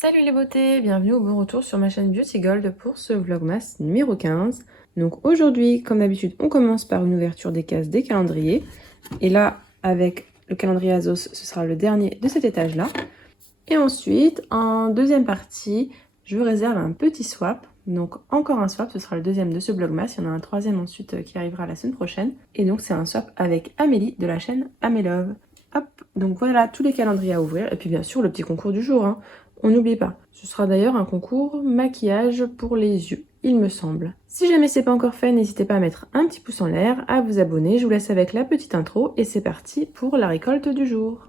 Salut les beautés, bienvenue au bon retour sur ma chaîne Beauty Gold pour ce vlogmas numéro 15. Donc aujourd'hui, comme d'habitude, on commence par une ouverture des cases des calendriers. Et là, avec le calendrier Azos, ce sera le dernier de cet étage-là. Et ensuite, en deuxième partie, je vous réserve un petit swap. Donc encore un swap, ce sera le deuxième de ce vlogmas. Il y en a un troisième ensuite qui arrivera la semaine prochaine. Et donc c'est un swap avec Amélie de la chaîne Amélove. Hop, donc voilà tous les calendriers à ouvrir. Et puis bien sûr le petit concours du jour, hein. On n'oublie pas. Ce sera d'ailleurs un concours maquillage pour les yeux, il me semble. Si jamais c'est pas encore fait, n'hésitez pas à mettre un petit pouce en l'air, à vous abonner. Je vous laisse avec la petite intro et c'est parti pour la récolte du jour.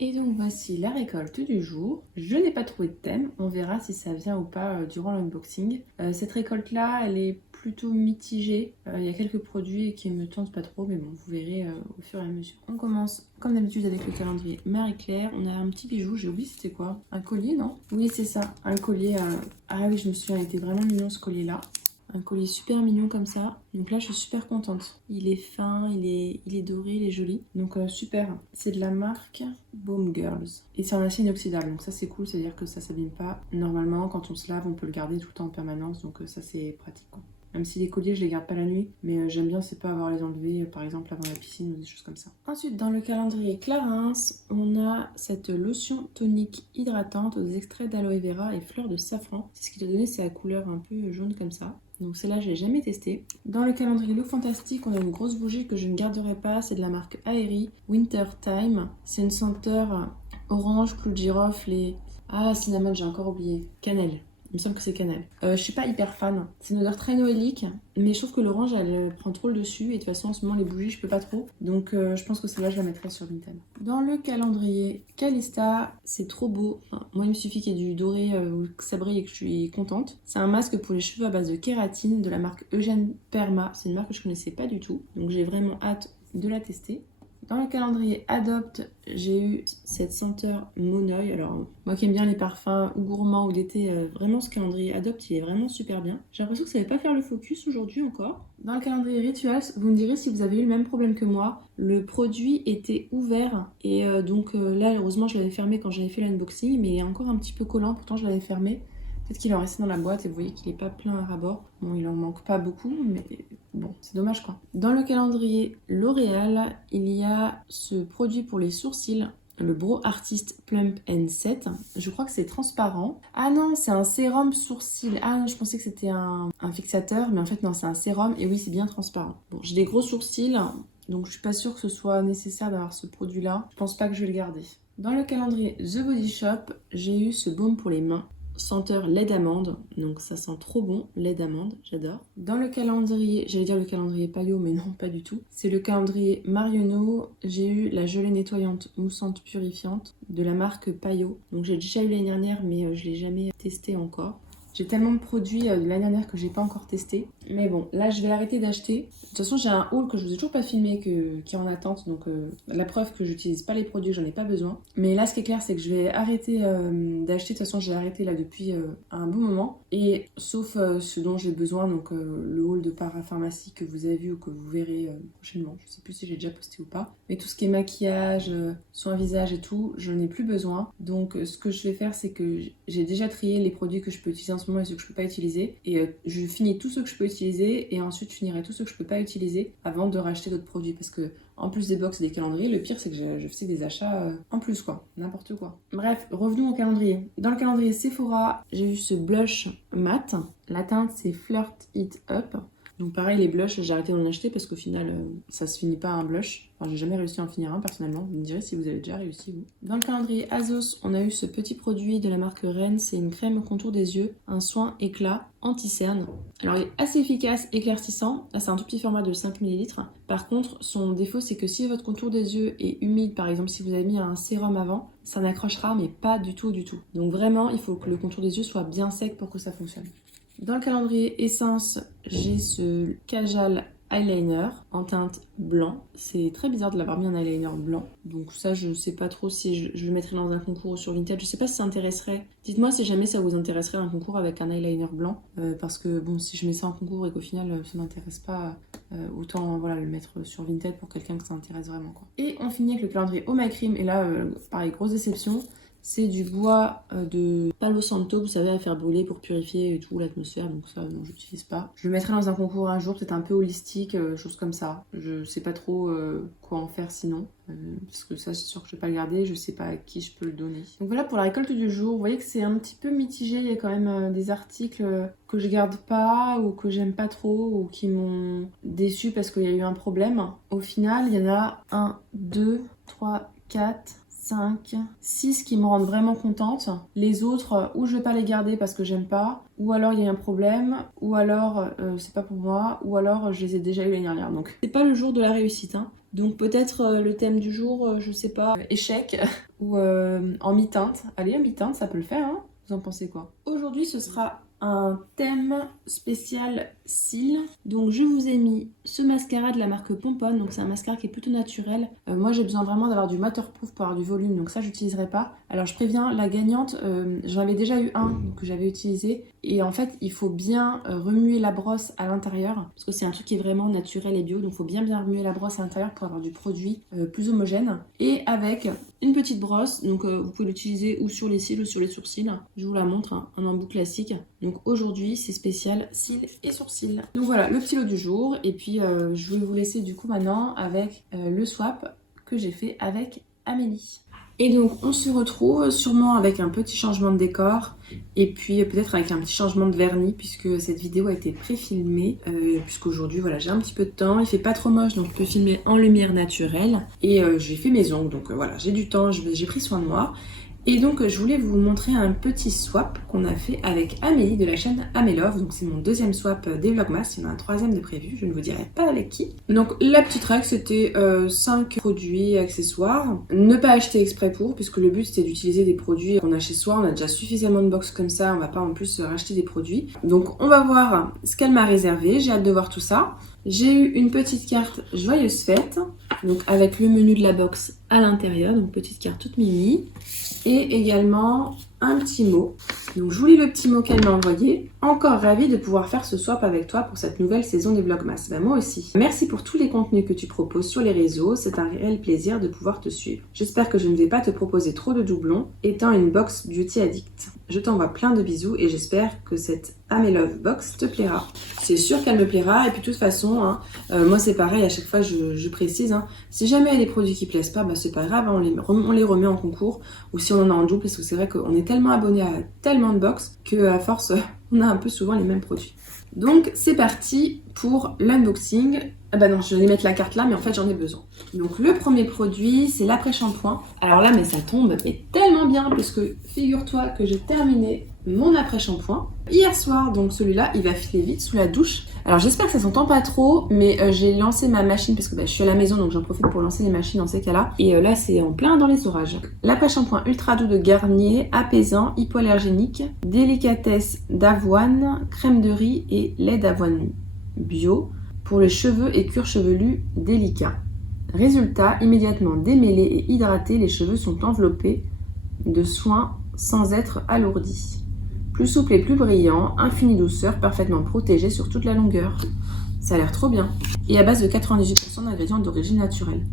Et donc voici la récolte du jour. Je n'ai pas trouvé de thème, on verra si ça vient ou pas durant l'unboxing. Cette récolte-là, elle est plutôt mitigée. Il y a quelques produits qui me tentent pas trop, mais bon, vous verrez au fur et à mesure. On commence comme d'habitude avec le calendrier Marie-Claire. On a un petit bijou, j'ai oublié c'était quoi? Un collier, non? Oui, c'est ça, un collier. Ah oui, je me souviens, il était vraiment mignon ce collier-là. Un collier super mignon comme ça. Donc là, je suis super contente. Il est fin, il est doré, il est joli. Donc super. C'est de la marque Baume Girls. Et c'est en acier inoxydable. Donc ça, c'est cool. C'est-à-dire que ça s'abîme pas. Normalement, quand on se lave, on peut le garder tout le temps en permanence. Donc ça, c'est pratique, quoi. Même si les colliers, je les garde pas la nuit. Mais j'aime bien, c'est pas avoir à les enlever, par exemple, avant la piscine ou des choses comme ça. Ensuite, dans le calendrier Clarins, on a cette lotion tonique hydratante aux extraits d'aloe vera et fleurs de safran. C'est ce qui doit donner sa couleur un peu jaune comme ça. Donc celle-là, je l'ai jamais testée. Dans le calendrier Look Fantastique, on a une grosse bougie que je ne garderai pas. C'est de la marque Aerie Winter Time. C'est une senteur orange, clou de girofle et... Ah, cinnamon, j'ai encore oublié. Cannelle. Il me semble que c'est cannelle. Je suis pas hyper fan. C'est une odeur très noélique, mais je trouve que l'orange, elle prend trop le dessus. Et de toute façon, en ce moment, les bougies, je peux pas trop. Donc, je pense que celle-là, je la mettrai sur Vinted. Dans le calendrier Calista, c'est trop beau. Enfin, moi, il me suffit qu'il y ait du doré ou que ça brille et que je suis contente. C'est un masque pour les cheveux à base de kératine de la marque Eugène Perma. C'est une marque que je connaissais pas du tout. Donc, j'ai vraiment hâte de la tester. Dans le calendrier Adopt, j'ai eu cette senteur Monoeil. Alors, moi qui aime bien les parfums ou gourmands ou d'été, vraiment ce calendrier Adopt, il est vraiment super bien. J'ai l'impression que ça ne va pas faire le focus aujourd'hui encore. Dans le calendrier Rituals, vous me direz si vous avez eu le même problème que moi. Le produit était ouvert et donc là, heureusement, je l'avais fermé quand j'avais fait l'unboxing, mais il est encore un petit peu collant, pourtant je l'avais fermé. Peut-être qu'il en restait dans la boîte et vous voyez qu'il n'est pas plein à ras-bord. Bon, il en manque pas beaucoup, mais bon, c'est dommage quoi. Dans le calendrier L'Oréal, il y a ce produit pour les sourcils, le Brow Artist Plump and Set. Je crois que c'est transparent. Ah non, c'est un sérum sourcil. Ah non, je pensais que c'était un fixateur, mais en fait non, c'est un sérum et oui, c'est bien transparent. Bon, j'ai des gros sourcils, donc je suis pas sûre que ce soit nécessaire d'avoir ce produit-là. Je pense pas que je vais le garder. Dans le calendrier The Body Shop, j'ai eu ce baume pour les mains. Senteur lait d'amande, donc ça sent trop bon, lait d'amande, j'adore. Dans le calendrier, j'allais dire le calendrier Payot, mais non, pas du tout. C'est le calendrier Marionneau, j'ai eu la gelée nettoyante moussante purifiante de la marque Payot. Donc j'ai déjà eu l'année dernière, mais je l'ai jamais testé encore. J'ai tellement de produits de l'année dernière que j'ai pas encore testé. Mais bon, là je vais l'arrêter d'acheter. De toute façon, j'ai un haul que je vous ai toujours pas filmé qui est en attente. Donc la preuve que j'utilise pas les produits, j'en ai pas besoin. Mais là, ce qui est clair, c'est que je vais arrêter d'acheter. De toute façon, j'ai arrêté là depuis un bon moment. Et sauf ce dont j'ai besoin, donc le haul de parapharmacie que vous avez vu ou que vous verrez prochainement. Je sais plus si j'ai déjà posté ou pas. Mais tout ce qui est maquillage, soin visage et tout, je n'ai plus besoin. Donc ce que je vais faire, c'est que j'ai déjà trié les produits que je peux utiliser en ce moment et ceux que je peux pas utiliser. Et je finis tous ceux que je peux utiliser et ensuite je finirai tous ceux que je peux pas utiliser avant de racheter d'autres produits. Parce que en plus des box et des calendriers, le pire c'est que je faisais des achats en plus quoi, n'importe quoi. Bref, revenons au calendrier. Dans le calendrier Sephora, j'ai eu ce blush mat. La teinte c'est Flirt It Up. Donc pareil, les blushs, j'ai arrêté d'en acheter parce qu'au final, ça se finit pas un blush. Enfin, j'ai jamais réussi à en finir un personnellement. Vous me direz si vous avez déjà réussi, vous. Dans le calendrier Azos, on a eu ce petit produit de la marque Rennes. C'est une crème au contour des yeux, un soin éclat anti-cerne. Alors il est assez efficace, éclaircissant. Là, c'est un tout petit format de 5 ml. Par contre, son défaut, c'est que si votre contour des yeux est humide, par exemple si vous avez mis un sérum avant, ça n'accrochera, mais pas du tout, du tout. Donc vraiment, il faut que le contour des yeux soit bien sec pour que ça fonctionne. Dans le calendrier Essence, j'ai ce Kajal eyeliner en teinte blanc. C'est très bizarre de l'avoir mis en eyeliner blanc. Donc ça, je sais pas trop si je le mettrai dans un concours sur Vinted. Je sais pas si ça intéresserait. Dites-moi si jamais ça vous intéresserait un concours avec un eyeliner blanc. Parce que bon, si je mets ça en concours et qu'au final ça m'intéresse pas, autant voilà, le mettre sur Vinted pour quelqu'un que ça intéresse vraiment, quoi. Et on finit avec le calendrier Oh My Cream. Et là, pareil, grosse déception. C'est du bois de Palo Santo, vous savez, à faire brûler pour purifier et tout l'atmosphère. Donc ça, non, j'utilise pas. Je le mettrai dans un concours un jour, peut-être un peu holistique, chose comme ça. Je sais pas trop quoi en faire sinon. Parce que ça, c'est sûr que je vais pas le garder. Je sais pas à qui je peux le donner. Donc voilà pour la récolte du jour. Vous voyez que c'est un petit peu mitigé. Il y a quand même des articles que je garde pas ou que j'aime pas trop ou qui m'ont déçue parce qu'il y a eu un problème. Au final, il y en a 1, 2, 3, 4... 5, 6 qui me rendent vraiment contente. Les autres, ou je vais pas les garder parce que j'aime pas, ou alors il y a un problème, ou alors c'est pas pour moi, ou alors je les ai déjà eu l'année dernière. Donc c'est pas le jour de la réussite, hein. Donc peut-être le thème du jour, je sais pas, échec, ou en mi-teinte. Allez, en mi-teinte, ça peut le faire, hein. Vous en pensez quoi? Aujourd'hui, ce sera un thème spécial cils. Donc je vous ai mis ce mascara de la marque Pomponne. Donc c'est un mascara qui est plutôt naturel. Moi j'ai besoin vraiment d'avoir du waterproof pour avoir du volume. Donc ça j'utiliserai pas. Alors je préviens, la gagnante, j'en avais déjà eu un que j'avais utilisé. Et en fait il faut bien remuer la brosse à l'intérieur. Parce que c'est un truc qui est vraiment naturel et bio. Donc il faut bien remuer la brosse à l'intérieur pour avoir du produit plus homogène. Et avec une petite brosse. Donc vous pouvez l'utiliser ou sur les cils ou sur les sourcils. Je vous la montre, hein, un embout classique. Donc aujourd'hui c'est spécial cils et sourcils. Donc voilà le petit lot du jour et puis je vais vous laisser du coup maintenant avec le swap que j'ai fait avec Amélie. Et donc on se retrouve sûrement avec un petit changement de décor et puis peut-être avec un petit changement de vernis puisque cette vidéo a été pré-filmée puisqu'aujourd'hui voilà j'ai un petit peu de temps, il fait pas trop moche donc je peux filmer en lumière naturelle et j'ai fait mes ongles donc voilà j'ai du temps, j'ai pris soin de moi. Et donc je voulais vous montrer un petit swap qu'on a fait avec Amélie de la chaîne Amélove. Donc c'est mon deuxième swap des Vlogmas, il y en a un troisième de prévu, je ne vous dirai pas avec qui. Donc la petite règle c'était 5 produits et accessoires. Ne pas acheter exprès pour, puisque le but c'était d'utiliser des produits qu'on a chez soi. On a déjà suffisamment de box comme ça, on va pas en plus racheter des produits. Donc on va voir ce qu'elle m'a réservé, j'ai hâte de voir tout ça. J'ai eu une petite carte Joyeuse Fête, donc avec le menu de la box à l'intérieur, donc petite carte toute mimi. Et également un petit mot. Donc je vous lis le petit mot qu'elle m'a envoyé. Encore ravie de pouvoir faire ce swap avec toi pour cette nouvelle saison des Vlogmas. Ben moi aussi. Merci pour tous les contenus que tu proposes sur les réseaux. C'est un réel plaisir de pouvoir te suivre. J'espère que je ne vais pas te proposer trop de doublons, étant une box beauty addict. Je t'envoie plein de bisous et j'espère que cette Amélove box te plaira. C'est sûr qu'elle me plaira et puis de toute façon, hein, moi c'est pareil, à chaque fois je précise, hein, si jamais il y a des produits qui plaisent pas, bah c'est pas grave, hein, on les remet en concours ou si on en a en double parce que c'est vrai qu'on est tellement abonné à tellement de box que à force on a un peu souvent les mêmes produits. Donc c'est parti pour l'unboxing. Ah bah non, je vais aller mettre la carte là, mais en fait j'en ai besoin. Donc le premier produit, c'est l'après-shampoing. Alors là, mais ça tombe mais tellement bien, puisque figure-toi que j'ai terminé mon après-shampoing hier soir. Donc celui-là, il va filer vite sous la douche. Alors j'espère que ça s'entend pas trop, mais j'ai lancé ma machine, parce que je suis à la maison, donc j'en profite pour lancer les machines dans ces cas-là. Et là, c'est en plein dans les orages. L'après-shampoing ultra doux de Garnier, apaisant, hypoallergénique, délicatesse d'avoine, crème de riz et lait d'avoine bio, pour les cheveux et cuir chevelu délicats. Résultat, immédiatement démêlés et hydratés, les cheveux sont enveloppés de soins sans être alourdis. Plus souple et plus brillant, infinie douceur, parfaitement protégé sur toute la longueur. Ça a l'air trop bien. Et à base de 98% d'ingrédients d'origine naturelle.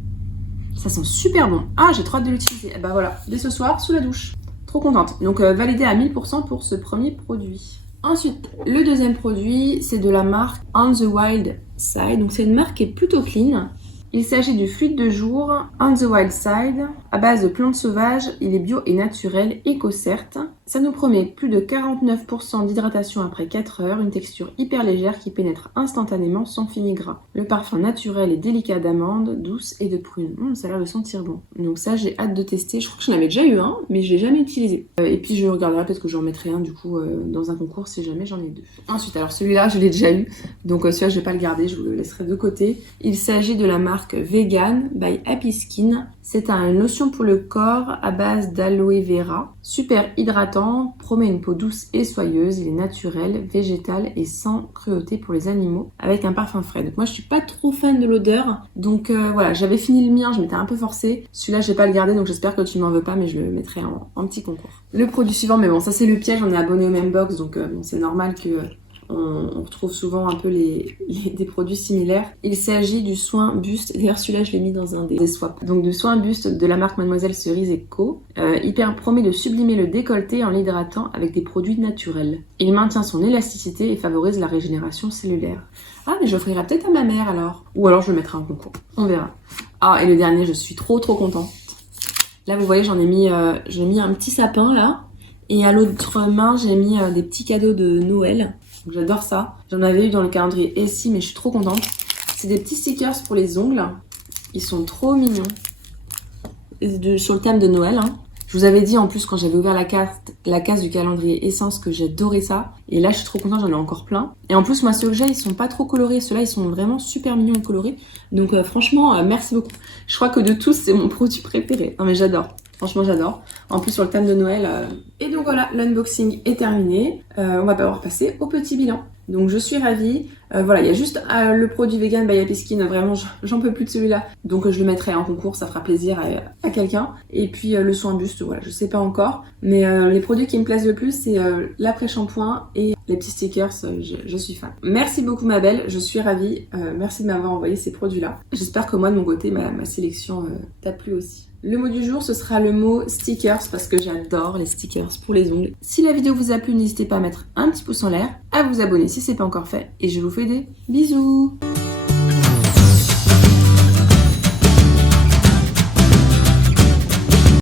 Ça sent super bon. Ah, j'ai trop hâte de l'utiliser. Et bah voilà, dès ce soir, sous la douche. Trop contente. Donc validé à 1000% pour ce premier produit. Ensuite, le deuxième produit, c'est de la marque On the Wild Side. Donc c'est une marque qui est plutôt clean. Il s'agit du fluide de jour On the Wild Side. À base de plantes sauvages, il est bio et naturel, éco-certes. Ça nous promet plus de 49% d'hydratation après 4 heures, une texture hyper légère qui pénètre instantanément sans fini gras. Le parfum naturel et délicat d'amande, douce et de prune. Ça a l'air de sentir bon. Donc ça, j'ai hâte de tester. Je crois que j'en avais déjà eu un, mais je l'ai jamais utilisé. Et puis je regarderai, peut-être que j'en mettrai un du coup dans un concours si jamais j'en ai 2. Ensuite, alors celui-là, je l'ai déjà eu. Donc celui-là, je vais pas le garder, je vous le laisserai de côté. Il s'agit de la marque Vegan by Happy Skin. C'est une lotion pour le corps à base d'aloe vera. Super hydratant, promet une peau douce et soyeuse. Il est naturel, végétal et sans cruauté pour les animaux, avec un parfum frais. Donc moi je suis pas trop fan de l'odeur, donc voilà, j'avais fini le mien, je m'étais un peu forcée. Celui-là je vais pas le garder, donc j'espère que tu m'en veux pas, mais je le mettrai en petit concours. Le produit suivant, mais bon ça c'est le piège, on est abonné au même box, donc bon, c'est normal que... On retrouve souvent un peu des produits similaires. Il s'agit du soin buste. D'ailleurs, celui-là, je l'ai mis dans un des swaps. Donc, du soin buste de la marque Mademoiselle Cerise Co. Il promet de sublimer le décolleté en l'hydratant avec des produits naturels. Il maintient son élasticité et favorise la régénération cellulaire. Ah, mais j'offrirai peut-être à ma mère alors. Ou alors, je le mettrai en concours. On verra. Ah, et le dernier, je suis trop contente. Là, vous voyez, j'ai mis un petit sapin là. Et à l'autre main, j'ai mis des petits cadeaux de Noël. Donc j'adore ça. J'en avais eu dans le calendrier Essie, mais je suis trop contente. C'est des petits stickers pour les ongles. Ils sont trop mignons. Sur le thème de Noël. Je vous avais dit en plus quand j'avais ouvert la case du calendrier Essence que j'adorais ça. Et là je suis trop contente, j'en ai encore plein. Et en plus moi ceux que j'ai ils sont pas trop colorés. Ceux-là ils sont vraiment super mignons et colorés. Donc franchement merci beaucoup. Je crois que de tous c'est mon produit préféré. Non mais j'adore. Franchement, j'adore. En plus, sur le thème de Noël. Et donc voilà, l'unboxing est terminé. On va pouvoir passer au petit bilan. Donc je suis ravie. Voilà, il y a juste le produit Vegan by Happy Skin. Vraiment, j'en peux plus de celui-là. Donc je le mettrai en concours, ça fera plaisir à quelqu'un. Et puis le soin buste, voilà, je sais pas encore. Mais les produits qui me plaisent le plus, c'est l'après-shampoing et les petits stickers. Je suis fan. Merci beaucoup ma belle, je suis ravie. Merci de m'avoir envoyé ces produits-là. J'espère que moi, de mon côté, ma sélection t'a plu aussi. Le mot du jour, ce sera le mot stickers parce que j'adore les stickers pour les ongles. Si la vidéo vous a plu, n'hésitez pas à mettre un petit pouce en l'air, à vous abonner si ce n'est pas encore fait et je vous fais des bisous.